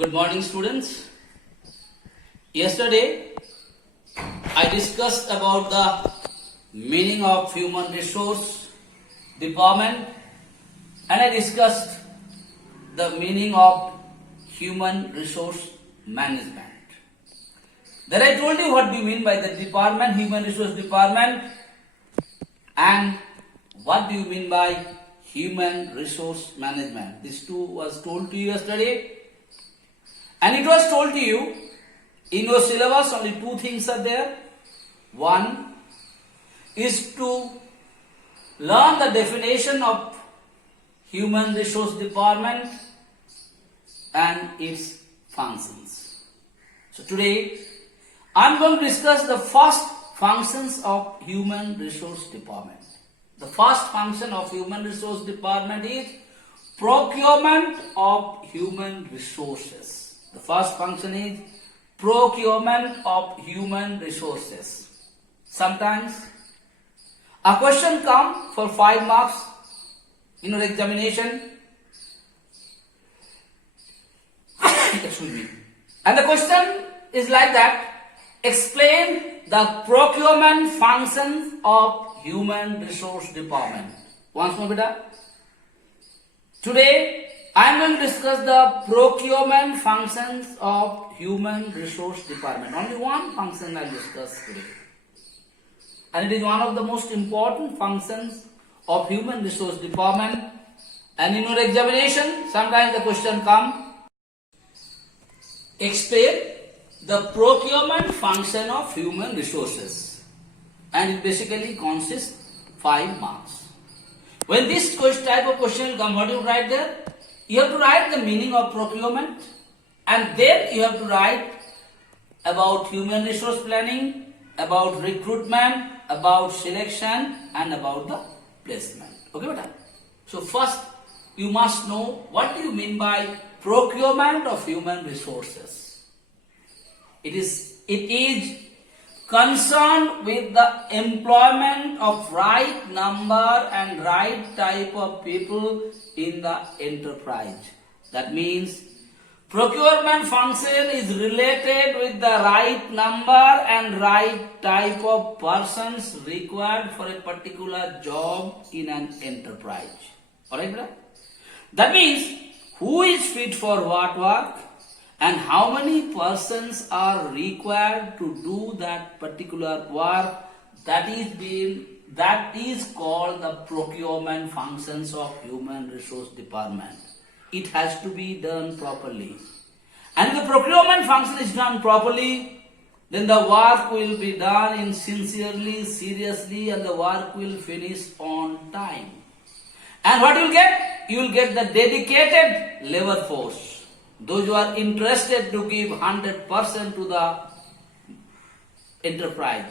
Good morning, students. Yesterday, I discussed about the meaning of human resource department and I discussed the meaning of human resource management. Then I told you what we mean by the department, human resource department, and what do you mean by human resource management. These two was told to you yesterday. And it was told to you, in your syllabus only two things are there. One is to learn the definition of human resource department and its functions. So today, I am going to discuss the first functions of human resource department. The first function of human resource department is procurement of human resources. The first function is procurement of human resources. Sometimes a question comes for 5 marks in your examination. Excuse me. And the question is like that. Explain the procurement functions of human resource department. Once more, beta. Today, I am going to discuss the procurement functions of human resource department. Only one function I will discuss today. And it is one of the most important functions of human resource department. And in your examination, sometimes the question comes, explain the procurement function of human resources. And it basically consists 5 marks. When this type of question will come, what do you write there? You have to write the meaning of procurement, and then you have to write about human resource planning, about recruitment, about selection, and about the placement. Okay, beta? So first, you must know what do you mean by procurement of human resources. It is concerned with the employment of right number and right type of people in the enterprise. That means procurement function is related with the right number and right type of persons required for a particular job in an enterprise. Alright, brother? That means who is fit for what work and how many persons are required to do that particular work. That is called the procurement functions of human resource department. It has to be done properly. And the procurement function is done properly, then the work will be done in sincerely, seriously, and the work will finish on time. And what you will get? You will get the dedicated labor force. Those who are interested to give 100% to the enterprise,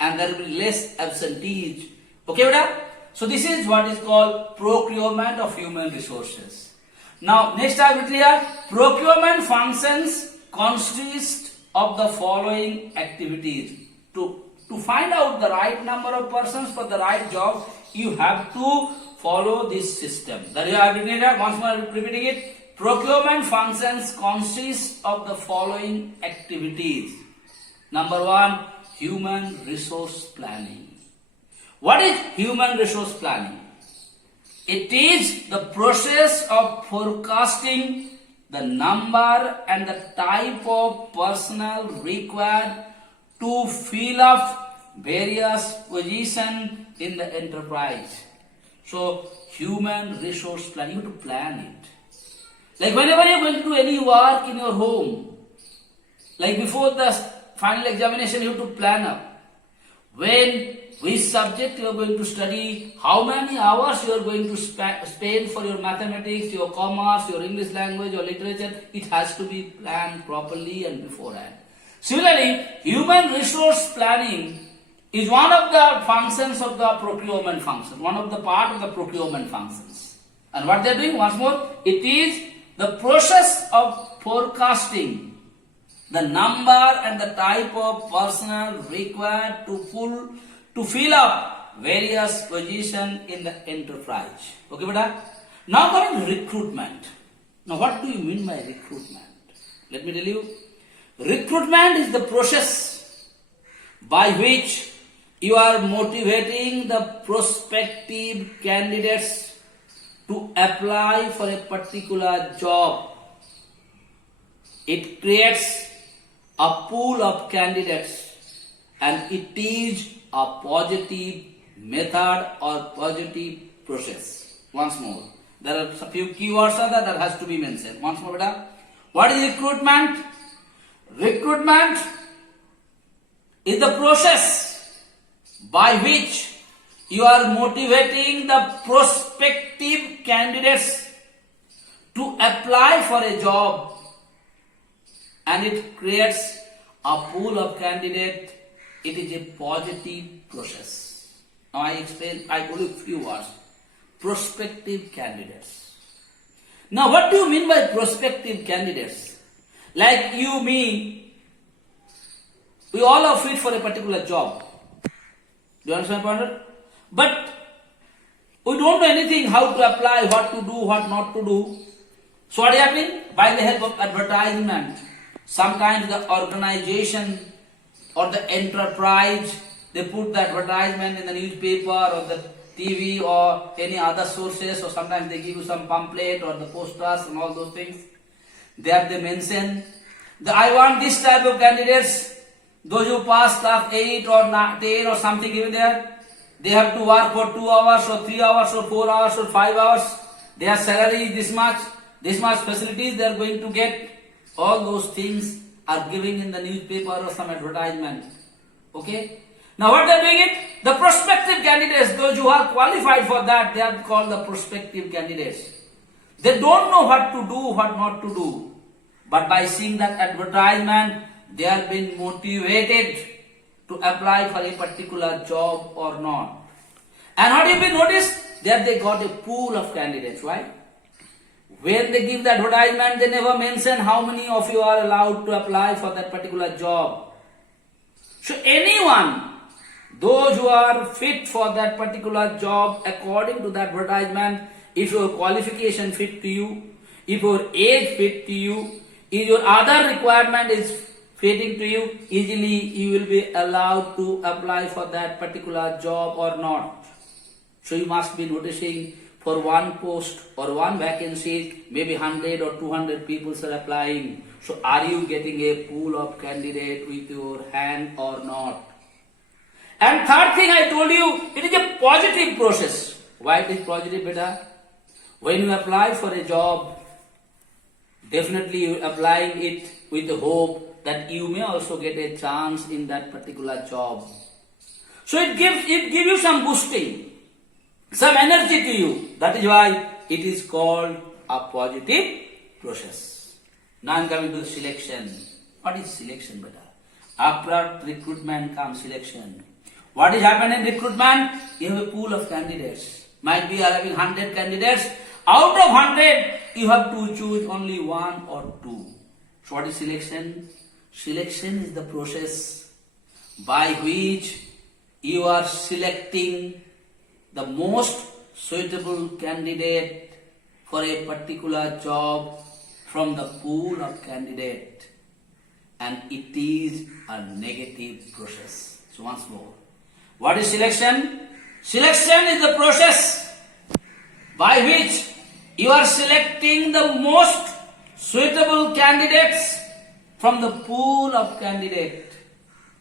and there will be less absentees. Okay, beta? So this is what is called procurement of human resources. Now, next I will clear. Procurement functions consist of the following activities. To find out the right number of persons for the right job, you have to follow this system. That you have written it. Once more repeating it. Procurement functions consist of the following activities. Number 1, human resource planning. What is human resource planning? It is the process of forecasting the number and the type of personnel required to fill up various positions in the enterprise. So, human resource planning, you have to plan it. Like whenever you are going to do any work in your home, like before the final examination, you have to plan up. Which subject you are going to study, how many hours you are going to spend for your mathematics, your commerce, your English language, your literature, it has to be planned properly and beforehand. Similarly, human resource planning is one of the functions of the procurement function, one of the part of the procurement functions. And what they are doing, once more, it is the process of forecasting the number and the type of personnel required to fill up various positions in the enterprise. Okay, beta? Now coming to recruitment. Now what do you mean by recruitment? Let me tell you. Recruitment is the process by which you are motivating the prospective candidates to apply for a particular job. It creates a pool of candidates and it is a positive method or positive process. Once more, there are a few keywords that has to be mentioned. Once more, beta. What is recruitment? Recruitment is the process by which you are motivating the prospective candidates to apply for a job, and it creates a pool of candidates. It is a positive process. Now I told you a few words. Prospective candidates. Now what do you mean by prospective candidates? Like you, me, we all are fit for a particular job. Do you understand my point? But we don't know anything, how to apply, what to do, what not to do. So what is happening? By the help of advertisement, sometimes the organization or the enterprise, they put the advertisement in the newspaper or the TV or any other sources, or sometimes they give you some pamphlet or the posters and all those things. There they mention, I want this type of candidates, those who pass class 8 or 10 or something given there. They have to work for 2 hours or 3 hours or 4 hours or 5 hours. Their salary is this much facilities they are going to get. All those things are given in the newspaper or some advertisement. Okay? Now what they are doing it? The prospective candidates, those who are qualified for that, they are called the prospective candidates. They don't know what to do, what not to do. But by seeing that advertisement, they are being motivated to apply for a particular job or not. And what have you noticed? That they got a pool of candidates, right? When they give the advertisement, they never mention how many of you are allowed to apply for that particular job. So anyone, those who are fit for that particular job according to the advertisement, if your qualification fit to you, if your age fit to you, if your other requirement is fitting to you, easily you will be allowed to apply for that particular job or not. So you must be noticing, for one post or one vacancy, maybe 100 or 200 people are applying. So are you getting a pool of candidate with your hand or not? And third thing I told you, it is a positive process. Why it is positive, beta? When you apply for a job, definitely you are applying it with the hope that you may also get a chance in that particular job. So it gives you some boosting, some energy to you. That is why it is called a positive process. Now I am coming to the selection. What is selection, beta? After recruitment comes selection. What is happening in recruitment? You have a pool of candidates. Might be having 100 candidates. Out of 100, you have to choose only 1 or 2. So what is selection? Selection is the process by which you are selecting the most suitable candidate for a particular job from the pool of candidate, and it is a negative process. So once more, what is selection? Selection is the process by which you are selecting the most suitable candidates from the pool of candidate,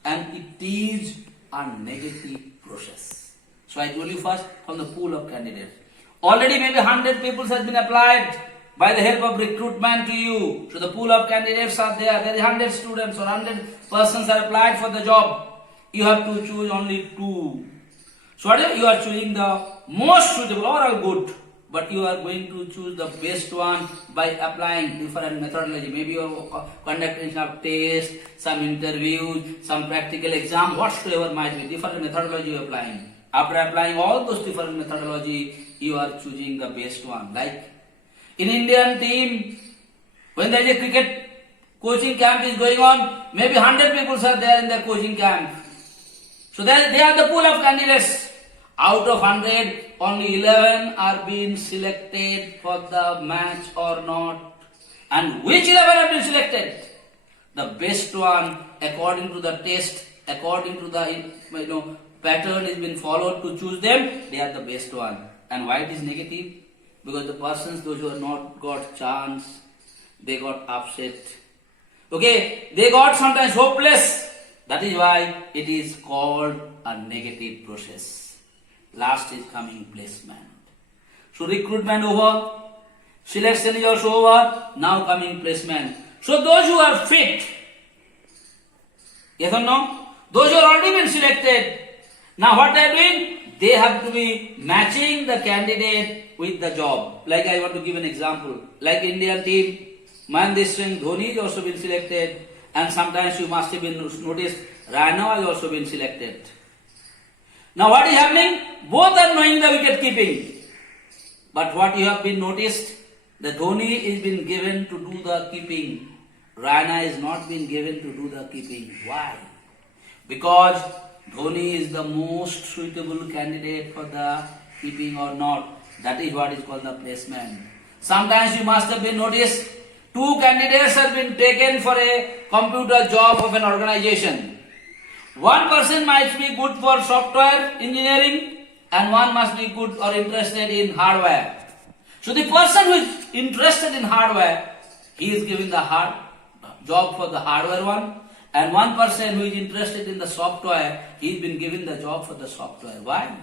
and it is a negative process. So I told you first, from the pool of candidates. Already maybe 100 people has been applied by the help of recruitment to you. So the pool of candidates are there. There is 100 students or 100 persons are applied for the job. You have to choose only 2. So what you are choosing the most suitable, or all good, but you are going to choose the best one by applying different methodology. Maybe you are conducting some test, some interviews, some practical exam, whatsoever might be, different methodology you are applying. After applying all those different methodology, you are choosing the best one. Like in Indian team, when there is a cricket coaching camp is going on, maybe 100 people are there in the coaching camp. So they are the pool of candidates. Out of 100, only 11 are being selected for the match or not. And which 11 have been selected? the best one according to the test, according to the pattern is been followed to choose them, they are the best one. And why it is negative? Because the persons those who have not got chance, they got upset. Okay, they got sometimes hopeless. That is why it is called a negative process. Last is coming placement. So recruitment over, selection is also over, now coming placement. So those who are fit, yes or no? Those who are already been selected, now what they are doing? They have to be matching the candidate with the job. Like I want to give an example. Like Indian team, Mahendra Singh Dhoni is also been selected, and sometimes you must have been noticed Raina has also been selected. Now what is happening? Both are knowing the wicket keeping. But what you have been noticed, the Dhoni is been given to do the keeping. Raina is not been given to do the keeping. Why? Because Dhoni is the most suitable candidate for the keeping or not. That is what is called the placement. Sometimes you must have been noticed, two candidates have been taken for a computer job of an organization. One person might be good for software engineering and one must be good or interested in hardware. So the person who is interested in hardware, he is given the job for the hardware one, and one person who is interested in the software, he has been given the job for the software. Why?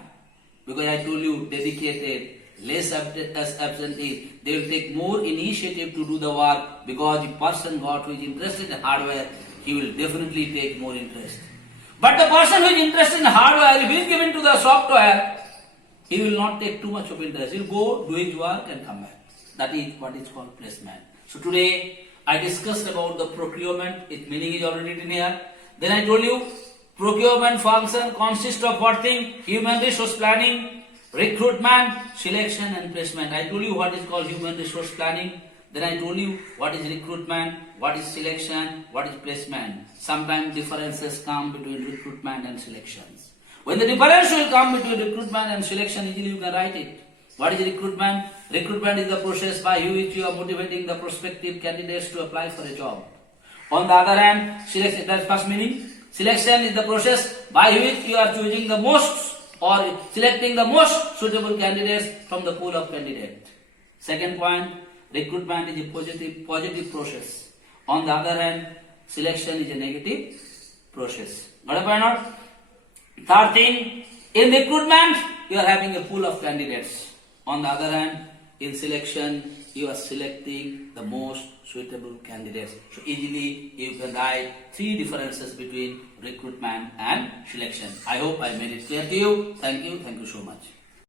Because I told you, dedicated, less absentee, they will take more initiative to do the work, because the person who is interested in hardware, he will definitely take more interest. But the person who is interested in hardware, if he is given to the software, he will not take too much of interest. He will go, do his work and come back. That is what is called placement. So today, I discussed about the procurement, its meaning is already written here. Then I told you, procurement function consists of what thing? Human resource planning, recruitment, selection and placement. I told you what is called human resource planning. Then I told you what is recruitment, what is selection, what is placement. Sometimes differences come between recruitment and selections. When the difference will come between recruitment and selection, easily you can write it. What is recruitment? Recruitment is the process by which you are motivating the prospective candidates to apply for a job. On the other hand, selection, that's first meaning. Selection is the process by which you are choosing the most or selecting the most suitable candidates from the pool of candidates. Second point, recruitment is a positive process. On the other hand, selection is a negative process. Got a point or not? Third thing, in recruitment, you are having a pool of candidates. On the other hand, in selection, you are selecting the most suitable candidates. So easily you can write three differences between recruitment and selection. I hope I made it clear to you. Thank you so much.